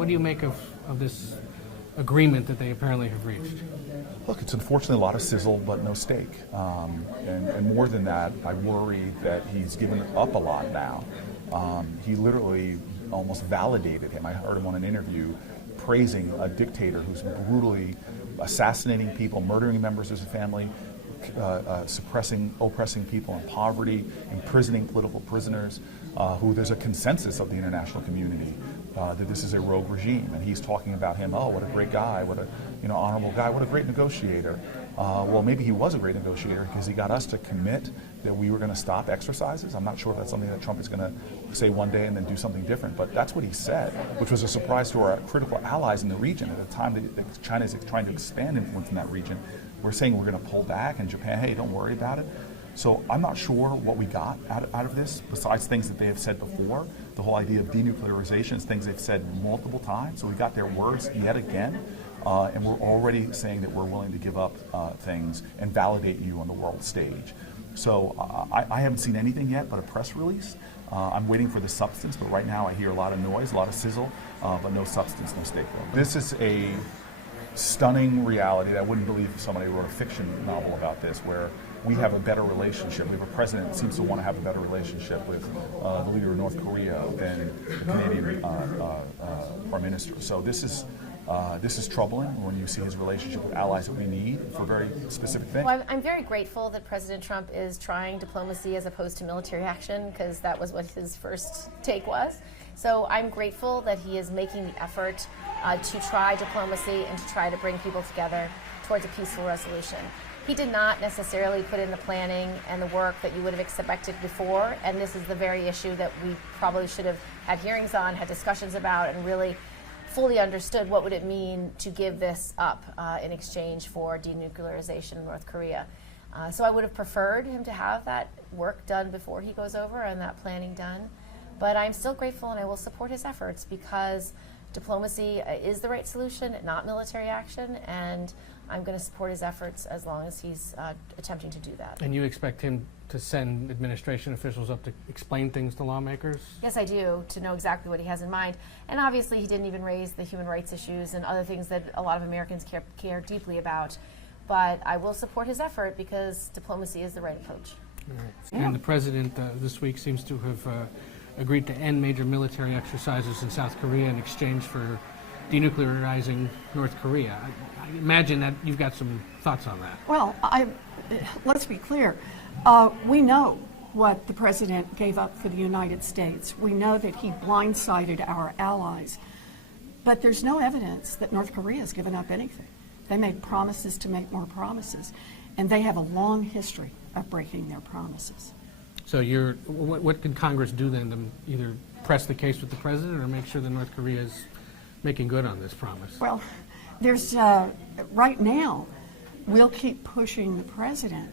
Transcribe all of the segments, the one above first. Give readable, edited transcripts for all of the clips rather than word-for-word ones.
What do you make of this agreement that they apparently have reached? Look, it's unfortunately a lot of sizzle but no steak. And more than that, I worry that he's given up a lot now. He literally almost validated him. I heard him on an interview praising a dictator who's brutally assassinating people, murdering members of his family, oppressing people in poverty, imprisoning political prisoners, who there's a consensus of the international community that this is a rogue regime. And he's talking about him, oh, what a great guy, what a honorable guy, what a great negotiator. Well, maybe he was a great negotiator because he got us to commit that we were going to stop exercises. I'm not sure if that's something that Trump is going to say one day and then do something different, but that's what he said, which was a surprise to our critical allies in the region at a time that China is trying to expand influence in that region. We're saying we're going to pull back, and Japan, hey, don't worry about it. So I'm not sure what we got out of this, besides things that they have said before. The whole idea of denuclearization is things they've said multiple times, so we got their words yet again. And we're already saying that we're willing to give up things and validate you on the world stage. So I haven't seen anything yet but a press release. I'm waiting for the substance, but right now I hear a lot of noise, a lot of sizzle, but no substance, no steak. This is a stunning reality that I wouldn't believe if somebody wrote a fiction novel about this, where we have a better relationship. We have a president that seems to want to have a better relationship with the leader of North Korea than the Canadian Prime Minister. So this is troubling when you see his relationship with allies that we need for very specific things. Well, I'm very grateful that President Trump is trying diplomacy as opposed to military action, because that was what his first take was. So I'm grateful that he is making the effort to try diplomacy and to try to bring people together towards a peaceful resolution. He did not necessarily put in the planning and the work that you would have expected before, and this is the very issue that we probably should have had hearings on, had discussions about, and really fully understood what would it mean to give this up in exchange for denuclearization in North Korea. So I would have preferred him to have that work done before he goes over and that planning done. But I'm still grateful, and I will support his efforts, because diplomacy is the right solution, not military action, and I'm going to support his efforts as long as he's attempting to do that. And you expect him to send administration officials up to explain things to lawmakers? Yes, I do, to know exactly what he has in mind. And obviously he didn't even raise the human rights issues and other things that a lot of Americans care deeply about. But I will support his effort, because diplomacy is the right approach. All right. Yeah. And the president this week seems to have agreed to end major military exercises in South Korea in exchange for denuclearizing North Korea. I imagine that you've got some thoughts on that. Well, let's be clear. We know what the president gave up for the United States. We know that he blindsided our allies. But there's no evidence that North Korea has given up anything. They made promises to make more promises, and they have a long history of breaking their promises. So what can Congress do then to either press the case with the president or make sure that North Korea is making good on this promise? Well, there's, right now, we'll keep pushing the president,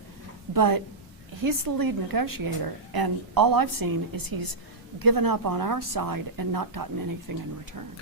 but he's the lead negotiator, and all I've seen is he's given up on our side and not gotten anything in return.